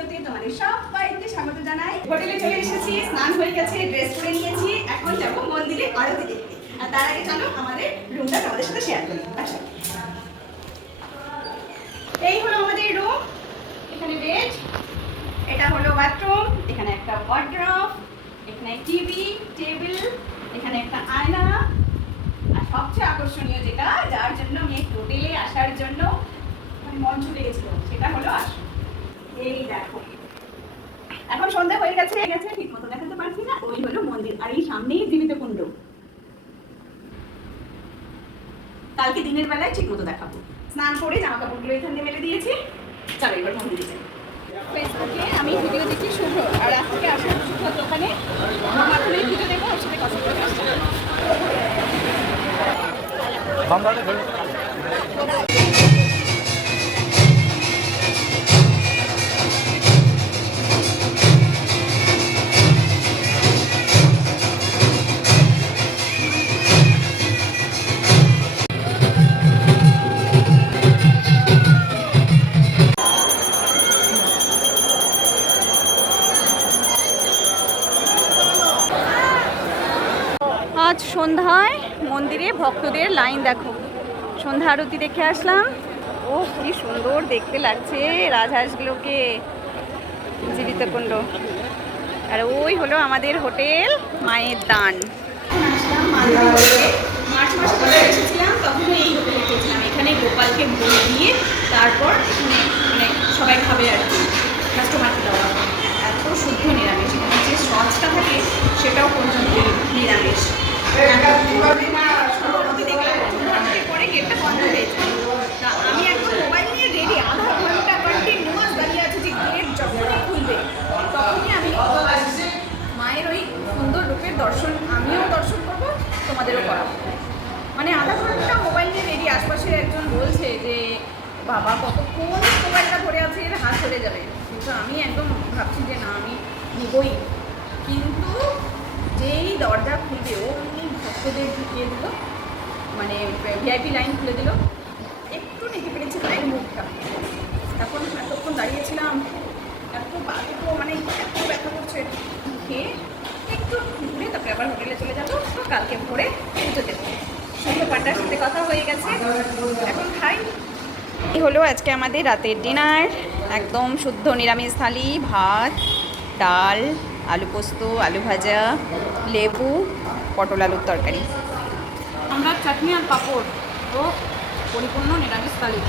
ভিডিওতে তোমাদের সবাইকে স্বাগত জানাই। হোটেলে চলে এসেছি, স্নান হয়ে গেছে, ড্রেস পরে নিয়েছি, এখন যাব মন্দিরে আরতি দেখতে। আর তার আগে চলো আমাদের রুমটা তোমাদের সাথে শেয়ার করি। আচ্ছা, এই হলো আমাদের রুম। এখানে বেড, এটা হলো বাথরুম, এখানে একটা ওয়ার্ড্রব, এখানে টিভি, টেবিল, এখানে একটা আয়না। আর সবচেয়ে আকর্ষণীয় যেটা, যার জন্য আমি এই হোটেলে আসার জন্য মন ছুটে গেছিল, সেটা হলো আসন। এই দেখো, এখন সন্ধ্যা হয়ে গেছে, ঠিক মতো দেখাতে পারছি না। ওই হলো মন্দির, আর এই সামনেই জীবিত কুণ্ড। কালকে দিনের বেলায় ঠিক মতো দেখাবো। স্নান করে জামা কাপড়গুলো এখানে মেলে দিয়েছি। চলো এবার মন্দিরে যাই। ফেসবুকে আমি ভিডিও দেখি শুভ, আর আজকে আসলে শুভ দোকানে মাধ্যমে ভিডিও দেখবো, ওর সাথে কথা বলে আসছি। আজ সন্ধ্যায় মন্দিরে ভক্তদের লাইন দেখো। সন্ধ্যা আরতি দেখে আসলাম। ও কি সুন্দর দেখতে লাগছে রাজহাঁসগুলোকে, জীবিত কুণ্ড। আর ওই হলো আমাদের হোটেল মায়ের দান। আসলাম মার্চ মাসে চলে এসেছিলাম, তখন এই হোটেলে খেয়েছিলাম। এখানে গোপালকে ভোগ দিয়ে তারপর মানে সবাই খাবে আর কি, কাস্টমারকে দেওয়া। এত শুদ্ধ নিরামিষ, এখানে যে সসটা থাকে সেটাও পর্যন্ত নিরামিষ। পরে গেটটা বন্ধ হয়েছে, আমি একদম মোবাইল নিয়ে রেডি, আধা ঘন্টা কন্টিনিউয়াস দাঁড়িয়ে আছে যে গেট যখনই খুলবে তখনই আমি মায়ের ওই সুন্দর রূপের দর্শন, আমিও দর্শন করবো, তোমাদেরও করাবো। মানে আধা ঘন্টা মোবাইল নিয়ে রেডি। আশপাশে একজন বলছে যে বাবা কতক্ষণ মোবাইলটা ধরে আছে, এর হাত ধরে যাবে, কিন্তু আমি একদম ভাবছি যে না, আমি নিবই। কিন্তু যেই দরজা খুলবে অমনি ভক্তদের ঢুকিয়ে দিল, মানে ভিআইপি লাইন খুলে দিল। একটু নিতে পেরেছি মায়ের মুখটা, তখন এতক্ষণ দাঁড়িয়েছিলাম, এত বাঁধো মানে এত ব্যথা করছে। খেয়ে একটু ঘুরে তারপরে আবার হোটেলে চলে যাবো, তো কালকে ভোরে পুজো দেবো। শুভ পান্ডার সাথে কথা হয়ে গেছে, এখন খাই। এই হলো আজকে আমাদের রাতের ডিনার, একদম শুদ্ধ নিরামিষ থালি। ভাত, ডাল, আলু পোস্ত, আলু ভাজা, লেবু, পটল আলুর তরকারি, আমরা চাটনি আর পাঁপড় ও পরিপূর্ণ নিরামিষ থালি।